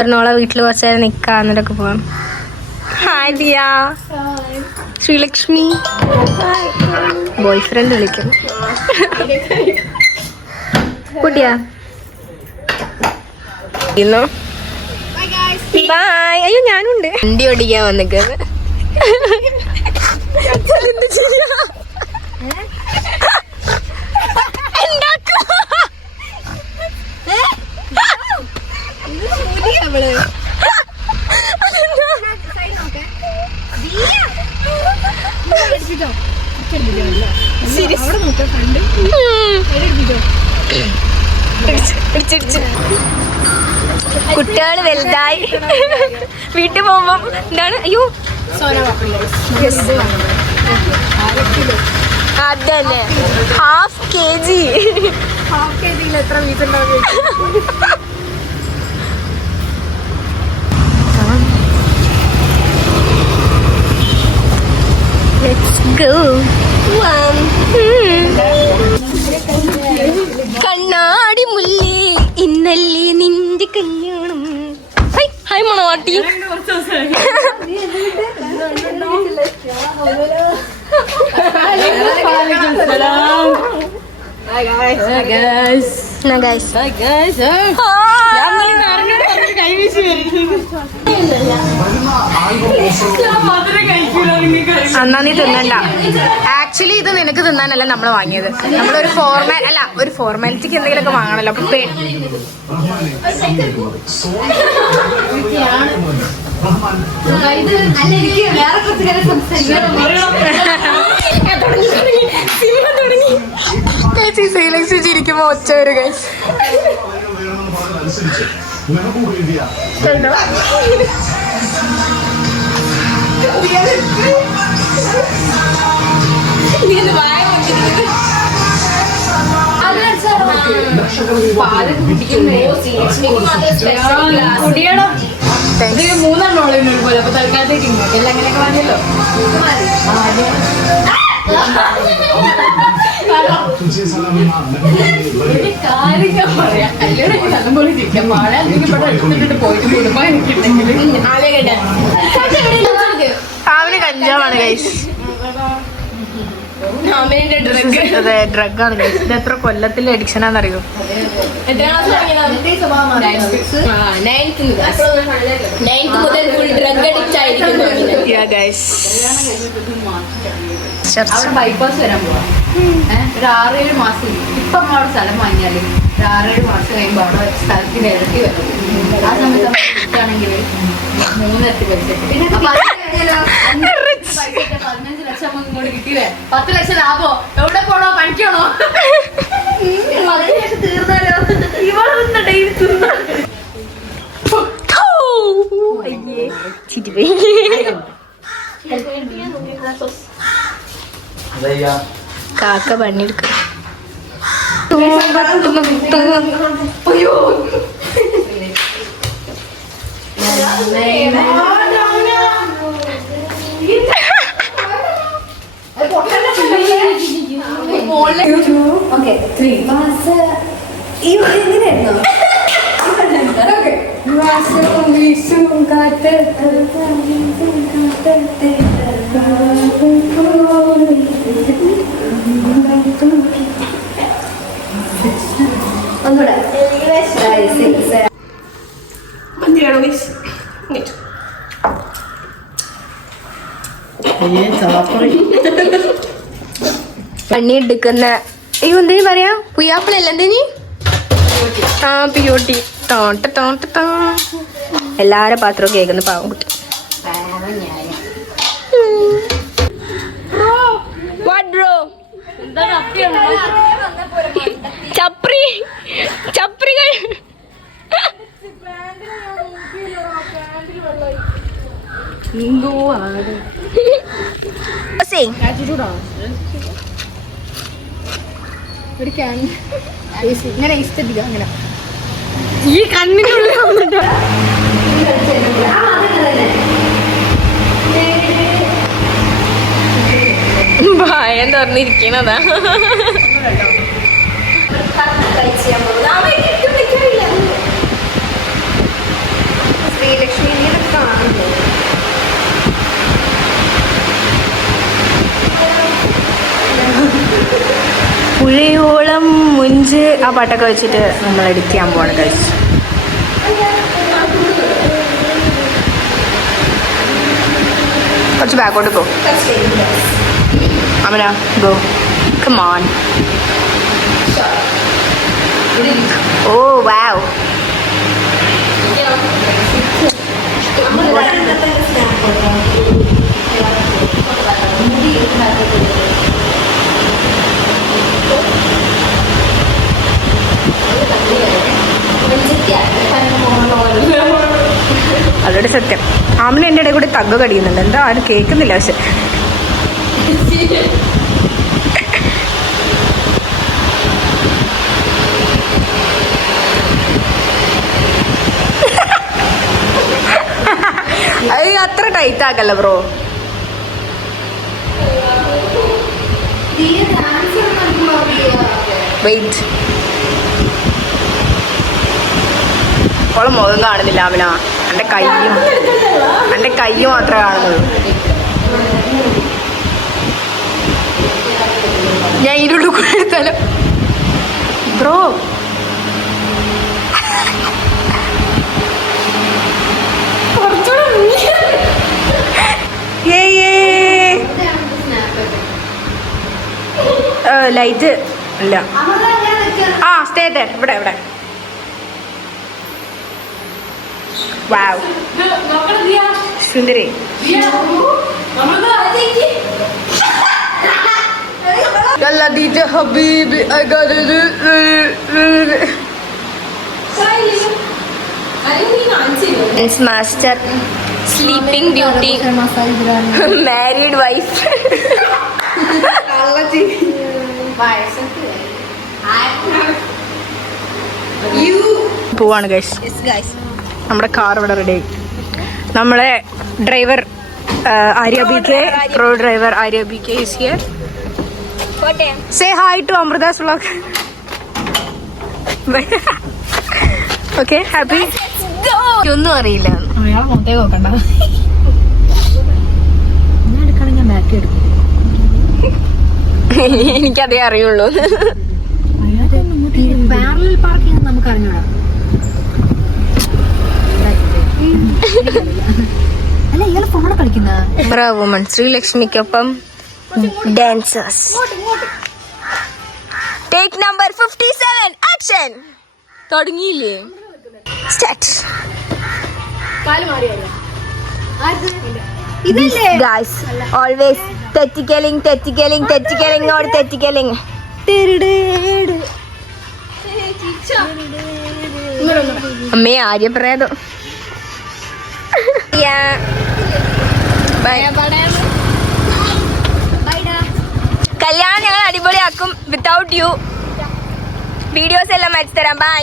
പറഞ്ഞോളെ വീട്ടിൽ കുറച്ച് നേരം നിൽക്കാം എന്നിട്ടൊക്കെ പോവാം. Hi Diya. Sreelakshmi boy friend വിളിക്കുന്നു. കുട്ടിയാ ബൈ. അയ്യോ ഞാനുണ്ട്. വണ്ടി ഓടിക്കാൻ വന്നിക്കുന്നത്. എന്ത് ചെയ്യാ കുട്ടികള് വലുതായി വീട്ടിൽ പോകുമ്പോ എന്താണ് അയ്യോ അതന്നെ ഹാഫ് kg എത്ര വീസ് ഉണ്ടാവും? Let's go. കണ്ണാടി മുല്ലി ഇന്നല്ലേ നിന്റെ കല്യാണം. ഹായ് മണവാട്ടി. അന്നാ നീ തിന്നണ്ട. ആക്ച്വലി ഇത് നിനക്ക് തിന്നാനല്ല നമ്മൾ വാങ്ങിയത്. നമ്മളൊരു ഒരു ഫോർമാലിറ്റിക്ക് എന്തെങ്കിലുമൊക്കെ വാങ്ങണല്ലോ. അപ്പൊ ചിരിക്കുമ്പോ ഒച്ച വരും ഗൈസ്. അവന് കഞ്ചാവാണ് ഗൈസ്. അതെ ഡ്രഗാണ് ഗൈസ്. ഇത് എത്ര കൊല്ലത്തിലെ അഡിക്ഷനാന്നറിയോ? ബൈപ്പാസ് വരാൻ പോവാ. ഒരു 6-7 മാസം ഇപ്പൊ നമ്മളവിടെ സ്ഥലം വാങ്ങിയാല് ഒരു 6-7 മാസം കഴിയുമ്പോ അവിടെ സ്ഥലത്തിന് ഇരട്ടി വരും. ആ സമയത്ത് ആണെങ്കിൽ 3 ഇരട്ടി പൈസ. പിന്നെ 15 ലക്ഷം ഇങ്ങോട്ട് കിട്ടിയില്ലേ? 10 ലക്ഷം ലാഭോ? എവിടെ പോണോ? പണിക്കണോ? 10 ലക്ഷം തീർന്നാലോ? കാക്ക പണിയെടുക്ക. പണിയെടുക്കുന്ന അയ്യോ എന്തേലും പറയാ പുയ്യാപ്പിളല്ല എന്തേനി? ആ പിയോട്ടി തോട്ട തോട്ട തോ. എല്ലാരെ പാത്രവും കേൾക്കുന്ന പാവം കുട്ടി. ചപ്രി ചപ്രികൾ ഇങ്ങനെ ഇഷ്ടത്തില്ല അങ്ങനെ ഈ കണ്ണിനുള്ളിൽ വന്നിട്ട് ഭയം തുറന്നിരിക്കണതാ. ചലഞ്ച് ആ പാട്ടൊക്കെ വെച്ചിട്ട് നമ്മൾ എഡിറ്റ് ചെയ്യാൻ പോവാണ് ഗൈസ്. കുറച്ച് ബാക്കോട്ട് പോ. Amana go. Come on. Oh wow. അതോടെ സത്യം. ആമിന എൻ്റെ ഇടയിൽ കൂടി തഗ്ഗ് കടിയുന്നുണ്ട്. എന്താ ആരും കേൾക്കുന്നില്ല. പക്ഷെ അത്ര ടൈറ്റ് ആക്കല്ല ബ്രോ. വെയിറ്റ്, ഓളെ മുഖം കാണുന്നില്ല ആമിന. എൻ്റെ കൈ മാത്രമേ കാണുന്നുള്ളൂ. ഞാൻ ഇരുട്ട് കൂടെ എടുത്താലോ ബ്രോ? ലൈറ്റ് ഇല്ല. ആ സ്റ്റേ ദേ. ഇവിടെ ഇവിടെ. വാവ് സുന്ദരി. ഹബീബി master sleeping beauty married wife പോവാണ് ഗൈസ്. നമ്മുടെ കാർ ഇവിടെ റെഡി ആയി. നമ്മളെ driver Arya B K, pro driver Arya B K is here. Say hi to Amrita's vlog. Okay happy. ഒന്നും അറിയില്ല. അയാളെ മുഖത്തേക്ക് നോക്കണ്ട. ഞാൻ എടുക്കണെങ്കിൽ ഞാൻ ബാക്കി എടുക്കും. എനിക്കതേ അറിയുള്ളൂ. പാരലൽ പാർക്കിംഗ് നമുക്ക് അറിഞ്ഞൂടാ. അല്ല ഇയാള് ഫോണ് കളിക്കുന്ന വുമൺ ശ്രീലക്ഷ്മിക്കൊപ്പം ഡാൻസേഴ്സ്. Take number 57 action. തുടങ്ങിയില്ലേ? സ്റ്റാർട്ട്. ഗൈസ് ഓൾവേസ് തെറ്റിക്കലിങ് or തെറ്റിക്കലിങ്. അമ്മേ ആര്യപ്രേതം. കല്യാണം ഞങ്ങൾ അടിപൊളിയാക്കും വിത്തൗട്ട് യു. വീഡിയോസ് എല്ലാം അയച്ചു തരാം. ബൈ.